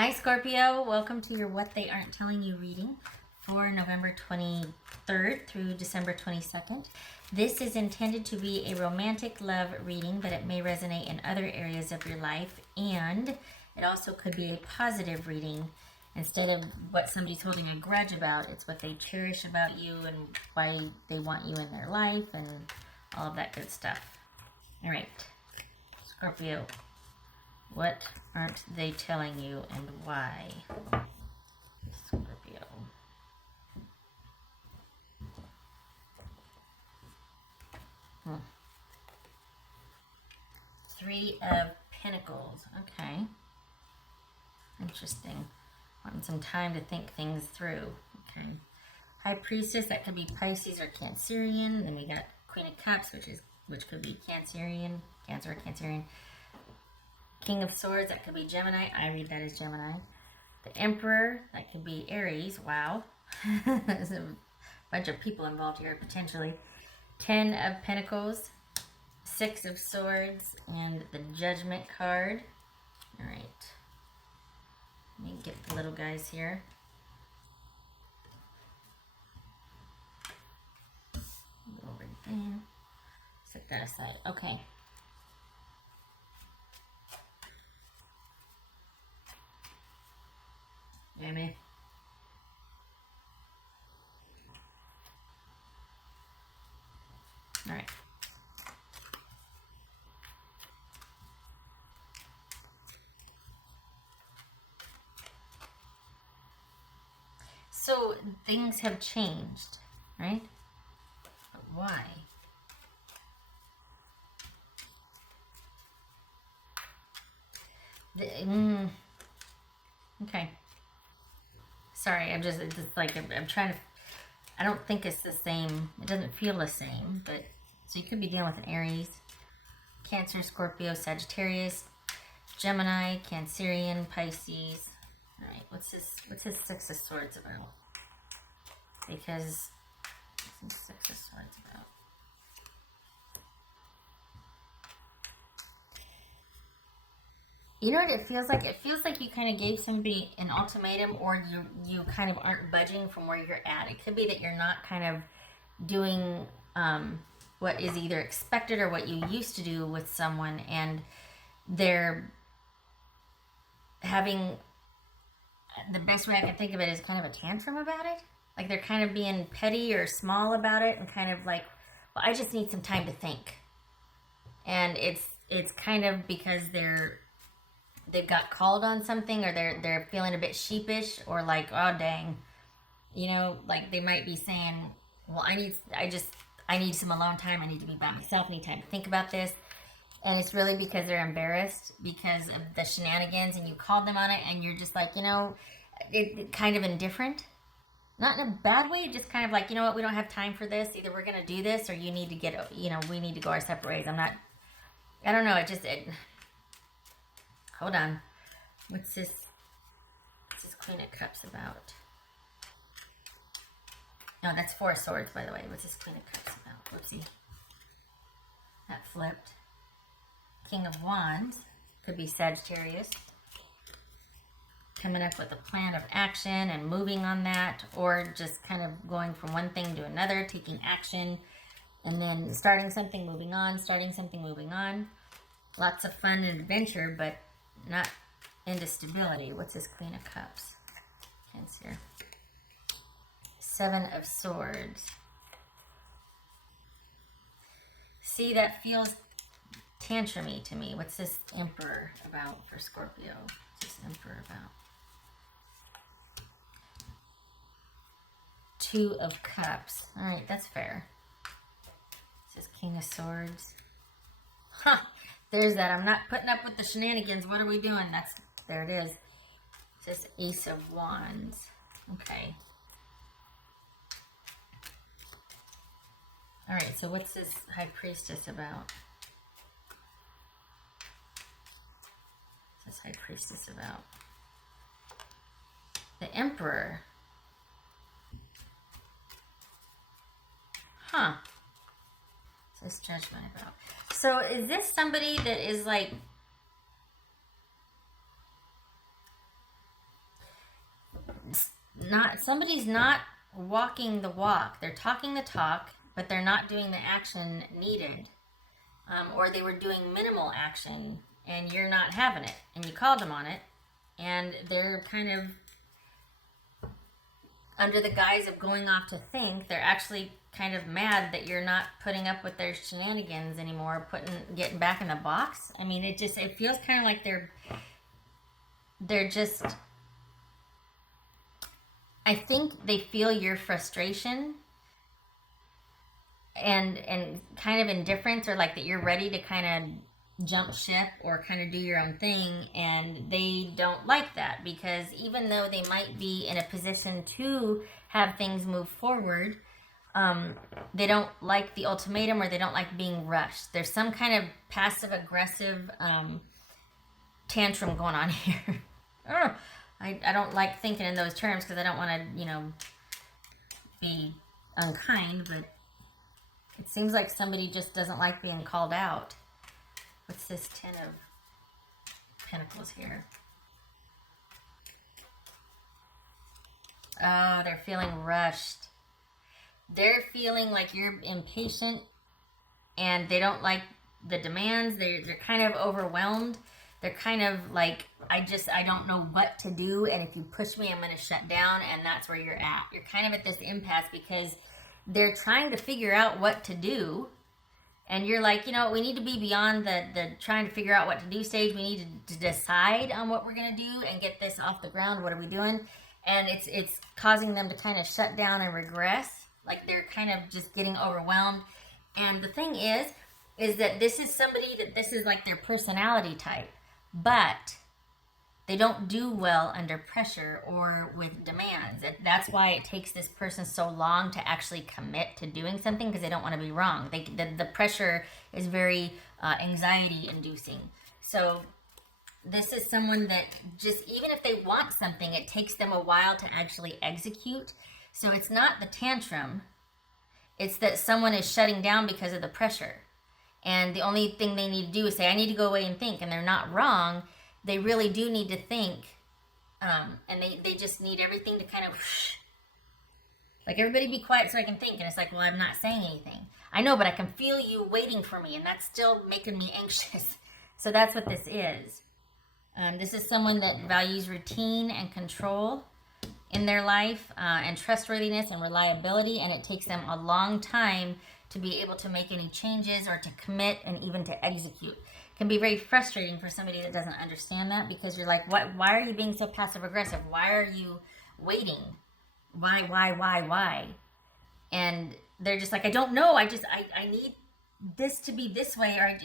Hi Scorpio, welcome to your What They Aren't Telling You reading for November 23rd through December 22nd. This is intended to be a romantic love reading, but it may resonate in other areas of your life, and it also could be a positive reading. Instead of what somebody's holding a grudge about, it's what they cherish about you and why they want you in their life and all of that good stuff. All right, Scorpio. What aren't they telling you and why? Scorpio. Three of Pentacles. Okay. Interesting. Wanting some time to think things through. Okay. High Priestess, that could be Pisces or Cancerian. Then we got Queen of Cups, which could be Cancerian, Cancer or Cancerian. King of Swords, that could be Gemini. I read that as Gemini. The Emperor, that could be Aries. Wow. There's a bunch of people involved here, potentially. 10 of Pentacles, 6 of Swords, and the Judgment card. All right. Let me get the little guys here. Go right there. Set that aside. Okay. Maybe. All right. So things have changed, right? But why? Okay. Sorry, it's just like, I'm trying to, I don't think it's the same. It doesn't feel the same, but, so you could be dealing with an Aries, Cancer, Scorpio, Sagittarius, Gemini, Cancerian, Pisces. All right, what's his Six of Swords about? Because, what's his Six of Swords about? You know what it feels like? It feels like you kind of gave somebody an ultimatum, or you kind of aren't budging from where you're at. It could be that you're not kind of doing what is either expected or what you used to do with someone, and they're having, the best way I can think of it is kind of a tantrum about it. Like they're kind of being petty or small about it, and kind of like, well, I just need some time to think. And it's kind of because they've got called on something, or they're feeling a bit sheepish, or like, oh dang, you know, like they might be saying, well, I need some alone time, I need to be by myself, I need time to think about this. And it's really because they're embarrassed because of the shenanigans, and you called them on it, and you're just like, you know, it kind of indifferent. Not in a bad way, just kind of like, you know what, we don't have time for this. Either we're going to do this, or you need to get, you know, we need to go our separate ways. I don't know, hold on. What's this Queen of Cups about? No, that's Four of Swords, by the way. What's this Queen of Cups about? Whoopsie. That flipped. King of Wands. Could be Sagittarius. Coming up with a plan of action and moving on that, or just kind of going from one thing to another, taking action, and then starting something, moving on, starting something, moving on. Lots of fun and adventure, but not into stability. What's this Queen of Cups? Cancer. Seven of Swords. See, that feels tantrumy to me. What's this Emperor about for Scorpio? What's this Emperor about? Two of Cups. All right, that's fair. This is King of Swords. Huh. There's that. I'm not putting up with the shenanigans. What are we doing? There it is. This Ace of Wands. Okay. All right, so what's this High Priestess about? What's this High Priestess about? The Emperor. Huh. What's this Judgment about? So is this somebody that is like somebody's not walking the walk. They're talking the talk, but they're not doing the action needed. Or they were doing minimal action and you're not having it, and you called them on it, and they're kind of under the guise of going off to think. They're actually kind of mad that you're not putting up with their shenanigans anymore, getting back in the box. I mean, it feels kind of like they're just, I think they feel your frustration and kind of indifference, or like that you're ready to kind of jump ship or kind of do your own thing, and they don't like that, because even though they might be in a position to have things move forward, they don't like the ultimatum, or they don't like being rushed. There's some kind of passive aggressive tantrum going on here. I don't like thinking in those terms because I don't want to, be unkind, but it seems like somebody just doesn't like being called out. What's this Ten of Pentacles here? Oh, they're feeling rushed. They're feeling like you're impatient and they don't like the demands. They're kind of overwhelmed. They're kind of like, I don't know what to do, and if you push me, I'm going to shut down, and that's where you're at. You're kind of at this impasse because they're trying to figure out what to do, and you're like, we need to be beyond the trying to figure out what to do stage. We need to decide on what we're going to do and get this off the ground. What are we doing? And it's causing them to kind of shut down and regress. Like they're kind of just getting overwhelmed. And the thing is that this is like their personality type, but they don't do well under pressure or with demands. That's why it takes this person so long to actually commit to doing something, because they don't want to be wrong. The pressure is very anxiety inducing. So this is someone that just, even if they want something, it takes them a while to actually execute. So it's not the tantrum. It's that someone is shutting down because of the pressure. And the only thing they need to do is say, I need to go away and think. And they're not wrong. They really do need to think. And they just need everything to kind of, like, everybody be quiet so I can think. And it's like, well, I'm not saying anything. I know, but I can feel you waiting for me. And that's still making me anxious. So that's what this is. This is someone that values routine and control in their life, and trustworthiness and reliability. And it takes them a long time to be able to make any changes or to commit and even to execute. It can be very frustrating for somebody that doesn't understand that, because you're like, why are you being so passive aggressive? Why are you waiting? Why? And they're just like, I don't know. I need this to be this way, or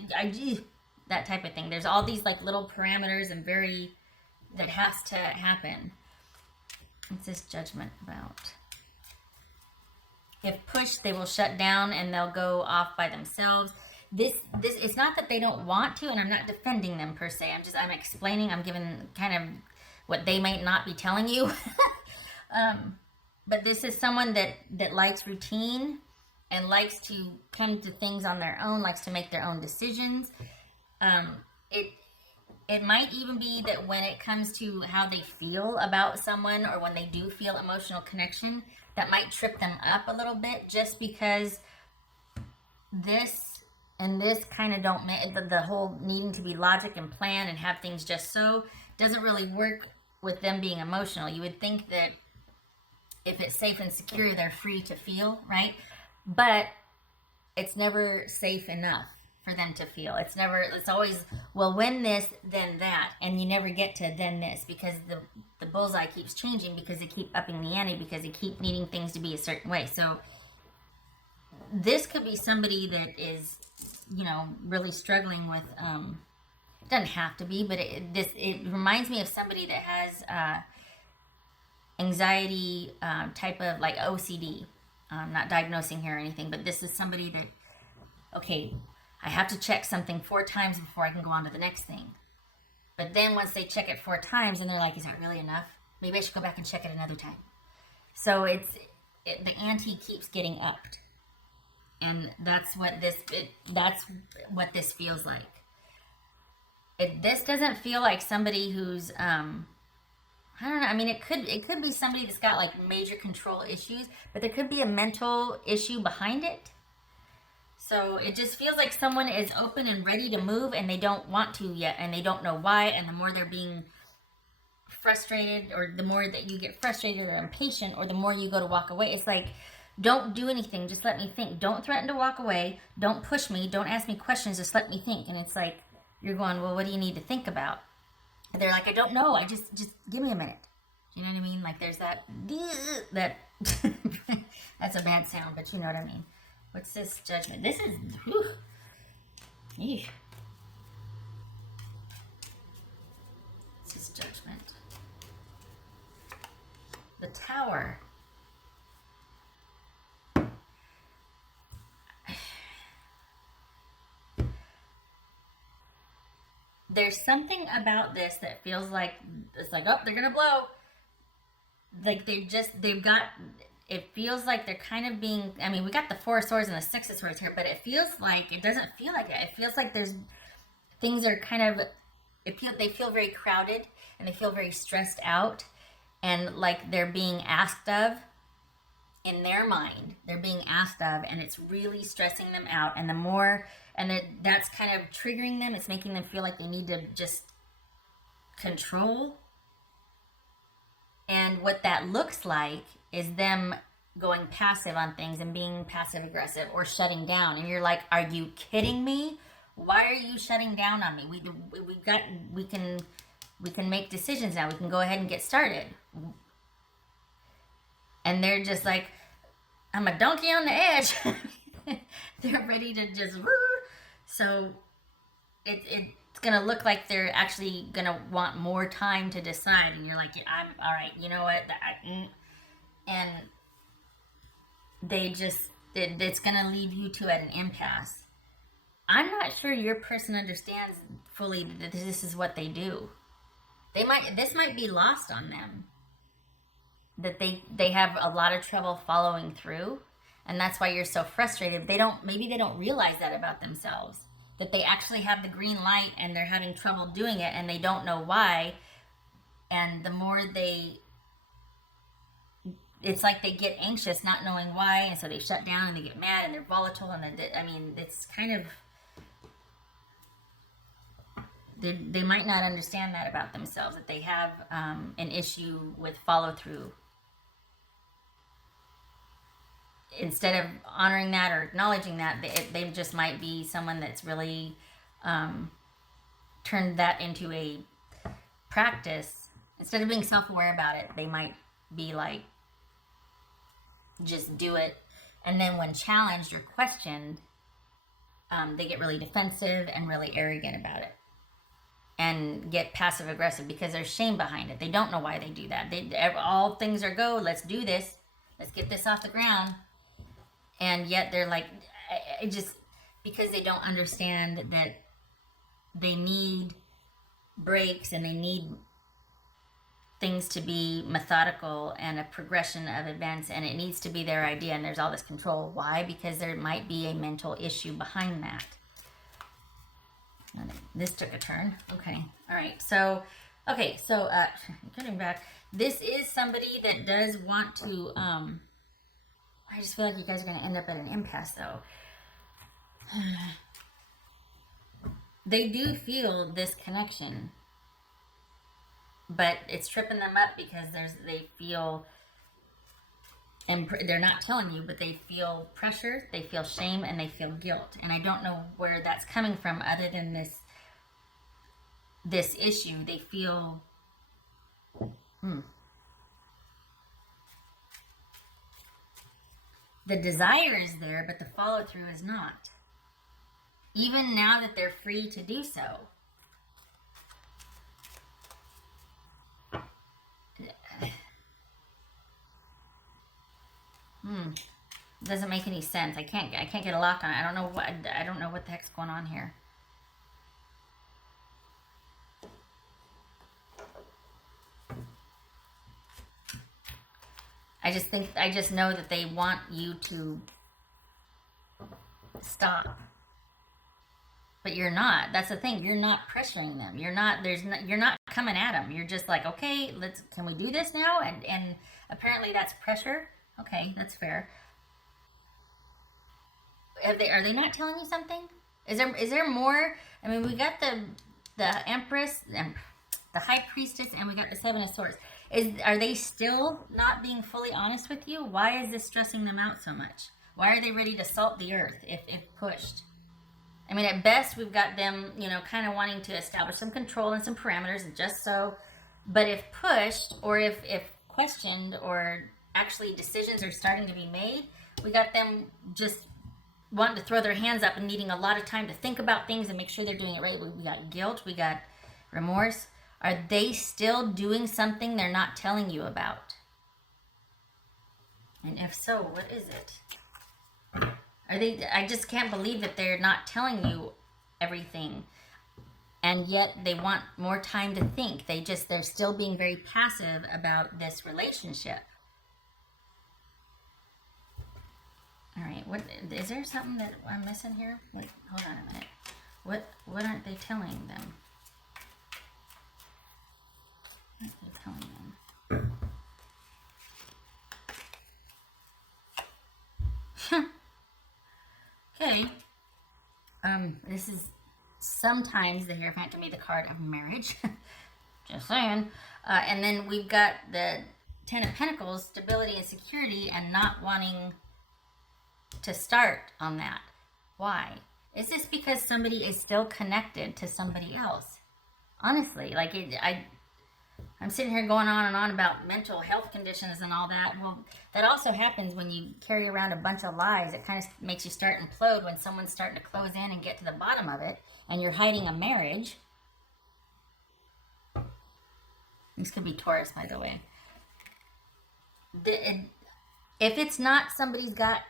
that type of thing. There's all these like little parameters and that has to happen. What's this Judgment about? If pushed, they will shut down and they'll go off by themselves. This it's not that they don't want to, and I'm not defending them per se. I'm explaining. I'm giving kind of what they might not be telling you. But this is someone that likes routine and likes to come to things on their own, likes to make their own decisions. It might even be that when it comes to how they feel about someone, or when they do feel emotional connection, that might trip them up a little bit, just because this and this kind of don't make the whole needing to be logic and plan and have things just so doesn't really work with them being emotional. You would think that if it's safe and secure, they're free to feel, right? But it's never safe enough for them to feel. It's always, well, when this, then that. And you never get to then this, because the bullseye keeps changing, because they keep upping the ante, because they keep needing things to be a certain way. So this could be somebody that is, really struggling with, it doesn't have to be, but it reminds me of somebody that has anxiety type of like OCD. I'm not diagnosing here or anything, but this is somebody that, okay, I have to check something 4 times before I can go on to the next thing. But then once they check it 4 times, and they're like, is that really enough? Maybe I should go back and check it another time. So the ante keeps getting upped. And that's what this feels like. This doesn't feel like somebody who's, I don't know, mean, it could be somebody that's got like major control issues, but there could be a mental issue behind it. So it just feels like someone is open and ready to move and they don't want to yet and they don't know why. And the more they're being frustrated, or the more that you get frustrated or impatient, or the more you go to walk away, it's like, don't do anything, just let me think. Don't threaten to walk away, don't push me, don't ask me questions, just let me think. And it's like, you're going, well, what do you need to think about? And they're like, I don't know, I just give me a minute. You know what I mean? Like there's that that's a bad sound, but you know what I mean. What's this? Judgment. This is whew. Eesh. This is Judgment. The Tower. There's something about this that feels like it's like, oh, they're gonna blow. Like they've got, it feels like they're kind of being, I mean, we got the Four of Swords and the Six of Swords here, but it feels like, it doesn't feel like it. It feels like things are kind of, they feel very crowded and they feel very stressed out, and like they're being asked of, in their mind, they're being asked of, and it's really stressing them out. And the more, and that's kind of triggering them. It's making them feel like they need to just control. And what that looks like is them going passive on things and being passive aggressive or shutting down. And you're like, are you kidding me? Why are you shutting down on me? We can make decisions now. We can go ahead and get started. And they're just like, I'm a donkey on the edge. They're ready to just woo. So it's gonna look like they're actually gonna want more time to decide, and you're like, yeah, I'm all right. You know what? And it's gonna leave you two at an impasse. I'm not sure your person understands fully that this is what they do. This might be lost on them, that they have a lot of trouble following through, and that's why you're so frustrated. Maybe they don't realize that about themselves, that they actually have the green light and they're having trouble doing it and they don't know why. And the more it's like they get anxious not knowing why, and so they shut down and they get mad and they're volatile, and I mean, it's kind of, they might not understand that about themselves, that they have an issue with follow through. Instead of honoring that or acknowledging that, they just might be someone that's really turned that into a practice. Instead of being self-aware about it, they might be like, just do it. And then when challenged or questioned, they get really defensive and really arrogant about it, and get passive aggressive because there's shame behind it. They don't know why they do that. All things are go, let's do this. Let's get this off the ground. And yet they're like, because they don't understand that they need breaks and they need things to be methodical and a progression of events, and it needs to be their idea, and there's all this control. Why? Because there might be a mental issue behind that. This took a turn. Okay. All right. So getting back, this is somebody that does want to, I just feel like you guys are going to end up at an impasse, though. They do feel this connection, but it's tripping them up because they feel, and they're not telling you, but they feel pressure, they feel shame, and they feel guilt. And I don't know where that's coming from other than this issue. They feel, the desire is there, but the follow-through is not. Even now that they're free to do so. Doesn't make any sense. I can't get a lock on it. I don't know what the heck's going on here. I just know that they want you to stop. But you're not. That's the thing. You're not pressuring them. You're not coming at them. You're just like, okay, can we do this now? And apparently that's pressure. Okay, that's fair. Are they not telling you something? Is there more? I mean, we got the Empress, the High Priestess, and we got the Seven of Swords. Are they still not being fully honest with you? Why is this stressing them out so much? Why are they ready to salt the earth if pushed? I mean, at best, we've got them, kind of wanting to establish some control and some parameters, just so. But if pushed, or if questioned, or actually decisions are starting to be made, we got them just wanting to throw their hands up and needing a lot of time to think about things and make sure they're doing it right. We got guilt, we got remorse. Are they still doing something they're not telling you about? And if so, what is it? I just can't believe that they're not telling you everything. And yet they want more time to think. They're still being very passive about this relationship. All right, is there something that I'm missing here? Wait, hold on a minute. What aren't they telling them? What aren't they telling them? Okay. This is sometimes the Hierophant can be the card of marriage. Just saying. And then we've got the Ten of Pentacles, stability and security, and not wanting to start on that. Why? Is this because somebody is still connected to somebody else? Honestly, I'm sitting here going on and on about mental health conditions and all that. Well, that also happens when you carry around a bunch of lies. It kind of makes you start to implode when someone's starting to close in and get to the bottom of it, and you're hiding a marriage. This could be Taurus, by the way. If it's not somebody's got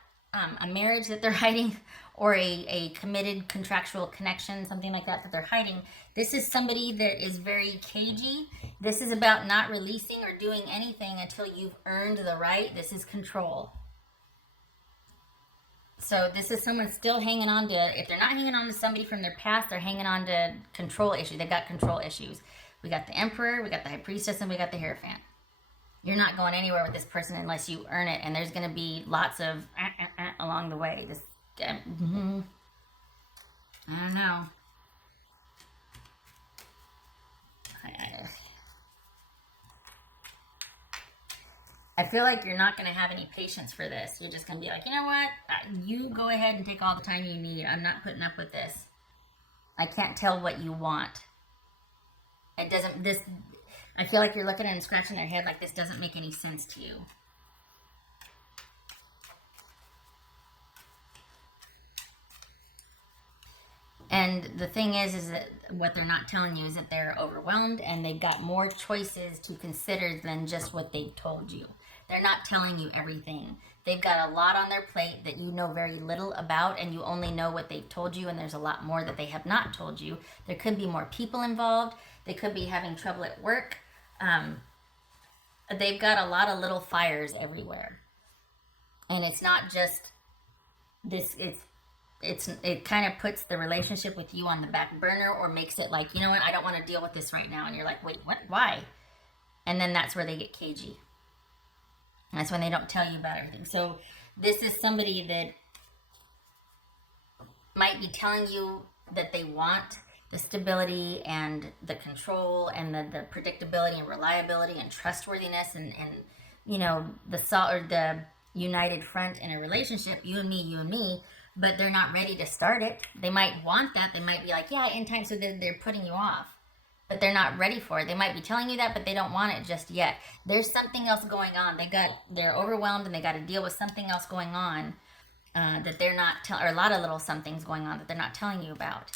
a marriage that they're hiding, or a committed contractual connection, something like that they're hiding, this is somebody that is very cagey. This is about not releasing or doing anything until you've earned the right. This is control. So this is someone still hanging on to, if they're not hanging on to somebody from their past, they're hanging on to control issues. They've got control issues. We got the Emperor, we got the High Priestess, and we got the Hierophant. You're not going anywhere with this person unless you earn it, and there's going to be lots of along the way. I don't know. I feel like you're not going to have any patience for this. You're just going to be like, you know what? You go ahead and take all the time you need. I'm not putting up with this. I can't tell what you want. I feel like you're looking at and scratching their head like this doesn't make any sense to you. And the thing is that what they're not telling you is that they're overwhelmed and they've got more choices to consider than just what they've told you. They're not telling you everything. They've got a lot on their plate that you know very little about, and you only know what they've told you, and there's a lot more that they have not told you. There could be more people involved. They could be having trouble at work. They've got a lot of little fires everywhere. And it's not just this, it kind of puts the relationship with you on the back burner, or makes it like, you know what, I don't want to deal with this right now. And you're like, wait, what? Why? And then that's where they get cagey. And that's when they don't tell you about everything. So this is somebody that might be telling you that they want the stability and the control and the predictability and reliability and trustworthiness and you know, the united front in a relationship, you and me, but they're not ready to start it. They might want that. They might be like, yeah, in time, so they're putting you off. But they're not ready for it. They might be telling you that, but they don't want it just yet. There's something else going on. They're overwhelmed and they got to deal with something else going on that they're not or a lot of little somethings going on that they're not telling you about.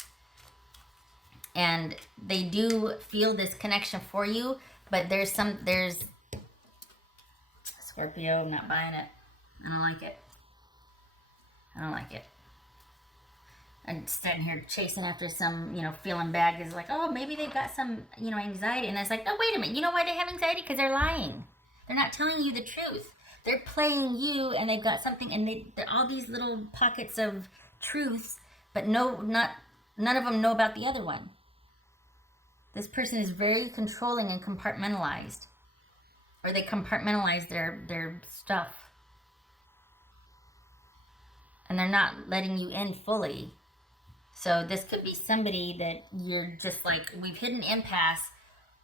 And they do feel this connection for you, but there's Scorpio, I'm not buying it. I don't like it. I'm sitting here chasing after some, feeling bad because like, oh, maybe they've got some, anxiety. And it's like, no, wait a minute. You know why they have anxiety? Because they're lying. They're not telling you the truth. They're playing you, and they've got something, and they're all these little pockets of truths, but none of them know about the other one. This person is very controlling and compartmentalized, or they compartmentalize their stuff, and they're not letting you in fully. So this could be somebody that you're just like, we've hit an impasse.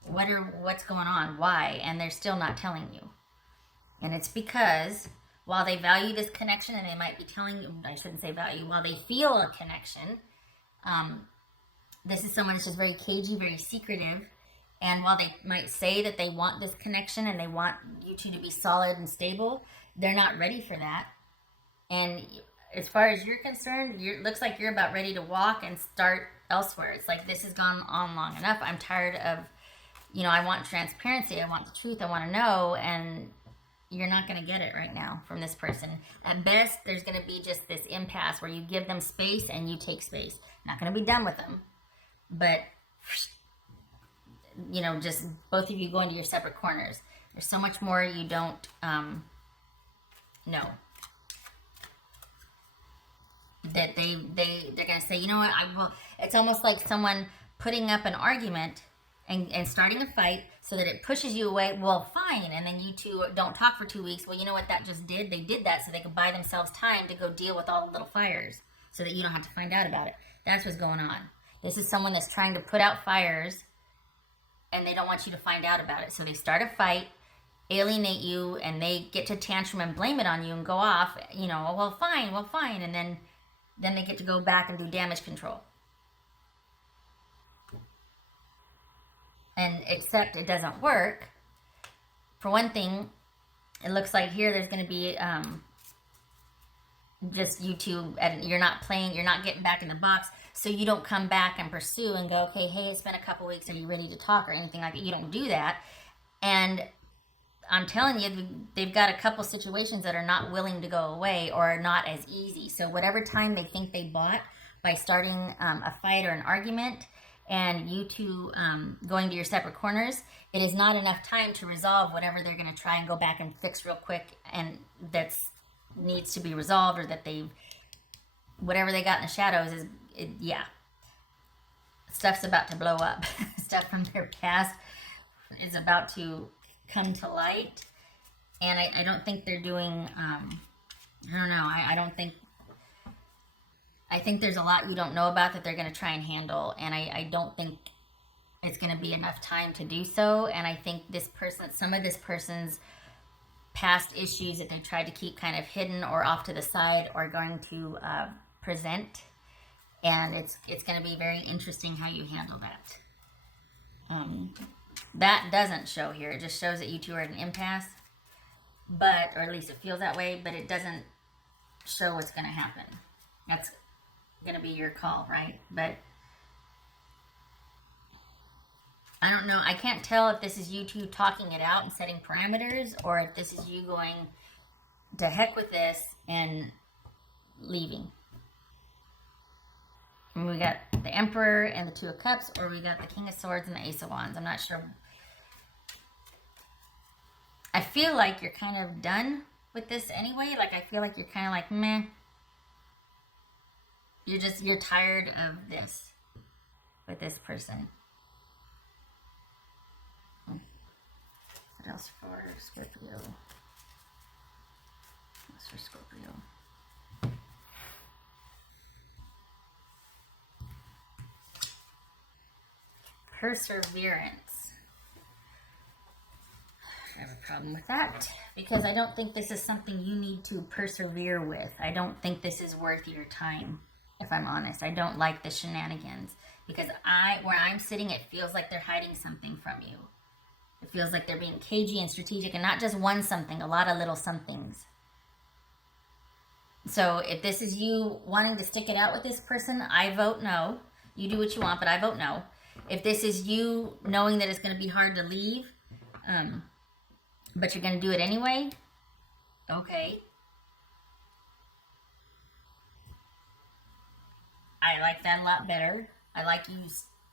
What's going on? Why? And they're still not telling you. And it's because while they value this connection, and they might be telling you, I shouldn't say value, while they feel a connection, this is someone that's just very cagey, very secretive. And while they might say that they want this connection and they want you two to be solid and stable, they're not ready for that. And as far as you're concerned, it looks like you're about ready to walk and start elsewhere. It's like, this has gone on long enough. I'm tired of, I want transparency. I want the truth. I want to know. And you're not going to get it right now from this person. At best, there's going to be just this impasse where you give them space and you take space. Not going to be done with them. But, just both of you go into your separate corners. There's so much more you don't know. That they're going to say, you know what, I will. It's almost like someone putting up an argument and starting a fight so that it pushes you away. Well, fine. And then you two don't talk for 2 weeks. Well, you know what that just did? They did that so they could buy themselves time to go deal with all the little fires so that you don't have to find out about it. That's what's going on. This is someone that's trying to put out fires and they don't want you to find out about it. So they start a fight, alienate you, and they get to tantrum and blame it on you and go off, well, fine. And then they get to go back and do damage control. And except it doesn't work. For one thing, it looks like here there's going to be just you two, and you're not getting back in the box, so you don't come back and pursue and go, okay, hey, it's been a couple weeks, are you ready to talk or anything like that? You don't do that. And I'm telling you, they've got a couple situations that are not willing to go away or are not as easy. So whatever time they think they bought by starting a fight or an argument and you two going to your separate corners, it is not enough time to resolve whatever they're going to try and go back and fix real quick, and that's needs to be resolved, or that whatever they got in the shadows stuff's about to blow up. Stuff from their past is about to come to light, and I don't think they're doing I don't know, I think there's a lot you don't know about that they're going to try and handle, and I don't think it's going to be enough time to do so. And I think some of this person's past issues that they tried to keep kind of hidden or off to the side are going to present, and it's going to be very interesting how you handle that. That doesn't show here. It just shows that you two are at an impasse, or at least it feels that way, but it doesn't show what's going to happen. That's going to be your call, right? But I don't know. I can't tell if this is you two talking it out and setting parameters, or if this is you going to heck with this and leaving. And we got the Emperor and the Two of Cups, or we got the King of Swords and the Ace of Wands. I'm not sure. I feel like you're kind of done with this anyway. Like, I feel like you're kind of like, meh. You're tired of this with this person. What else for Scorpio? What's for Scorpio? Perseverance. I have a problem with that because I don't think this is something you need to persevere with. I don't think this is worth your time, if I'm honest. I don't like the shenanigans because where I'm sitting, it feels like they're hiding something from you. It feels like they're being cagey and strategic, and not just one something, a lot of little somethings. So if this is you wanting to stick it out with this person, I vote no. You do what you want, but I vote no. If this is you knowing that it's going to be hard to leave, but you're going to do it anyway, okay. I like that a lot better. I like you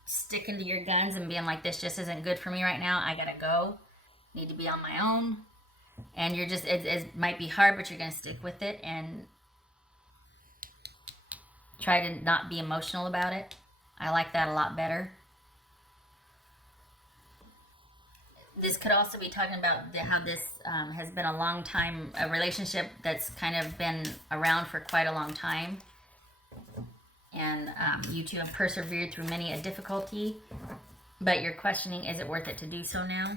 sticking to your guns and being like, this just isn't good for me right now. I gotta go. Need to be on my own. And you're just, it might be hard, but you're gonna stick with it and try to not be emotional about it. I like that a lot better. This could also be talking about how this has been a long time, a relationship that's kind of been around for quite a long time. And you two have persevered through many a difficulty, but you're questioning, is it worth it to do so now?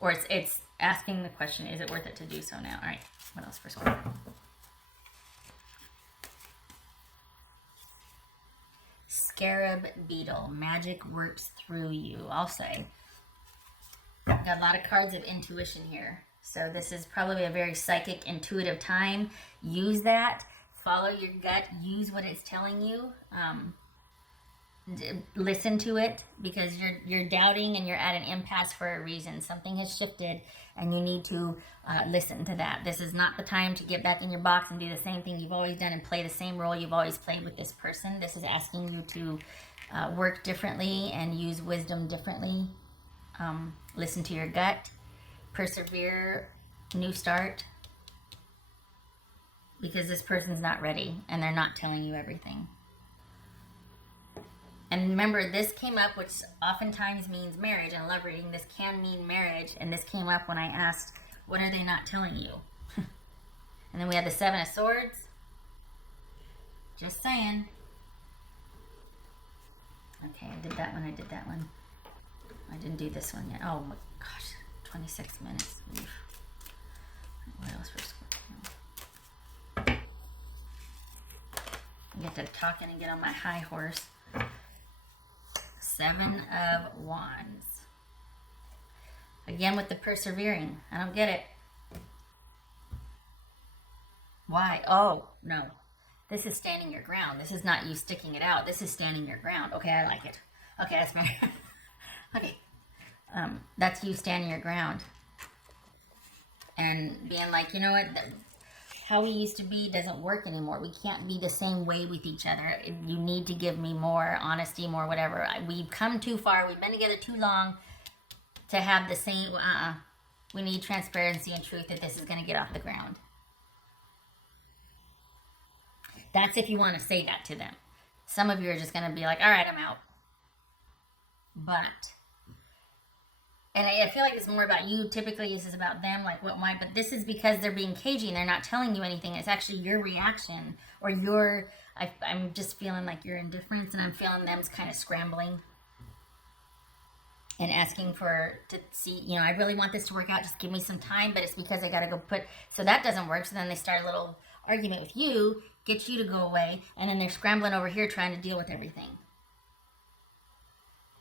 Or it's asking the question, is it worth it to do so now? All right, what else for Scorpio? Scarab beetle, magic works through you, I'll say. Got a lot of cards of intuition here. So this is probably a very psychic, intuitive time. Use that. Follow your gut. Use what it's telling you. Listen to it, because you're doubting and you're at an impasse for a reason. Something has shifted and you need to listen to that. This is not the time to get back in your box and do the same thing you've always done and play the same role you've always played with this person. This is asking you to work differently and use wisdom differently. Listen to your gut. Persevere. New start. Because this person's not ready and they're not telling you everything. And remember, this came up, which oftentimes means marriage. In a love reading, this can mean marriage. And this came up when I asked, what are they not telling you? And then we had the Seven of Swords. Just saying. Okay, I did that one. I did that one. I didn't do this one yet. Oh my gosh, 26 minutes. Oof. What else for Scorpio? I get to talking and get on my high horse. Seven of Wands. Again with the persevering. I don't get it. Why? Oh, no. This is standing your ground. This is not you sticking it out. This is standing your ground. Okay, I like it. Okay, that's better. Okay. That's you standing your ground. And being like, you know what? How we used to be doesn't work anymore. We can't be the same way with each other. You need to give me more honesty, more whatever. We've come too far. We've been together too long to have the same. We need transparency and truth that this is going to get off the ground. That's if you want to say that to them. Some of you are just going to be like, all right, I'm out. But, and I feel like it's more about you. Typically, this is about them, like what might, but this is because they're being cagey and they're not telling you anything. It's actually your reaction or I'm just feeling like your indifference, and I'm feeling them's kind of scrambling and asking to see, you know, I really want this to work out. Just give me some time, but it's because I got to go so that doesn't work. So then they start a little argument with you, get you to go away, and then they're scrambling over here trying to deal with everything.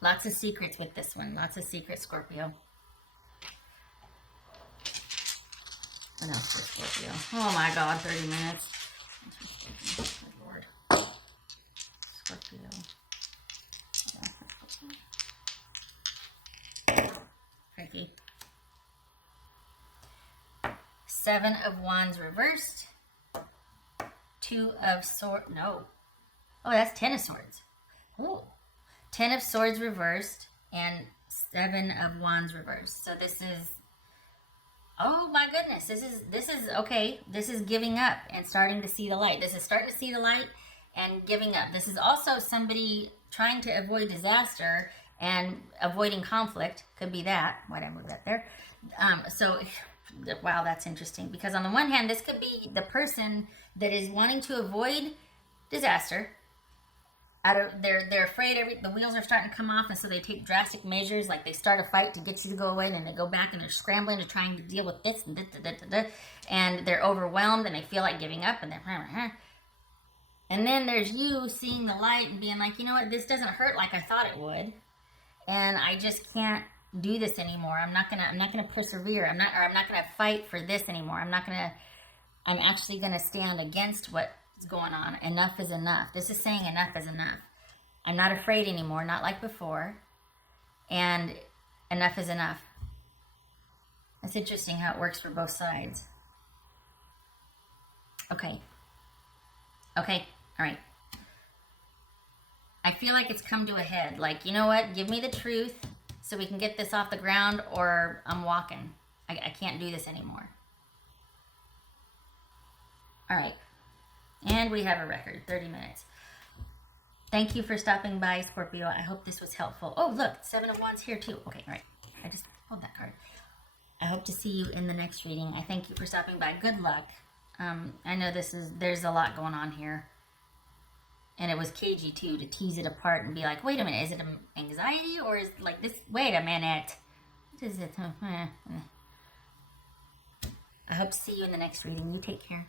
Lots of secrets with this one. Lots of secrets, Scorpio. What else for Scorpio? Oh my God, 30 minutes. Good Lord. Scorpio. Tricky. Seven of Wands reversed. Two of Swords. No. Oh, that's Ten of Swords. Oh. 10 of Swords reversed and 7 of Wands reversed. So this is, oh my goodness, this is okay. This is giving up and starting to see the light. This is starting to see the light and giving up. This is also somebody trying to avoid disaster and avoiding conflict. Could be that. Why'd I move that there? So, wow, that's interesting. Because on the one hand, this could be the person that is wanting to avoid disaster. They're afraid the wheels are starting to come off, and so they take drastic measures, like they start a fight to get you to go away, and then they go back and they're scrambling to trying to deal with this and they're overwhelmed and they feel like giving up, and then there's you seeing the light and being like, you know what, this doesn't hurt like I thought it would, and I just can't do this anymore. I'm not gonna persevere. I'm not gonna fight for this anymore. I'm actually gonna stand against what's going on. Enough is enough. This is saying enough is enough. I'm not afraid anymore, not like before. And enough is enough. It's interesting how it works for both sides. Okay. Okay. All right. I feel like it's come to a head. Like, you know what? Give me the truth so we can get this off the ground, or I'm walking. I can't do this anymore. All right. And we have a record, 30 minutes. Thank you for stopping by, Scorpio. I hope this was helpful. Oh, look, 7 of Wands here too. Okay, all right. I just pulled that card. I hope to see you in the next reading. I thank you for stopping by. Good luck. I know there's a lot going on here. And it was cagey too, to tease it apart and be like, wait a minute, is it anxiety or is it like this? Wait a minute. What is it? I hope to see you in the next reading. You take care.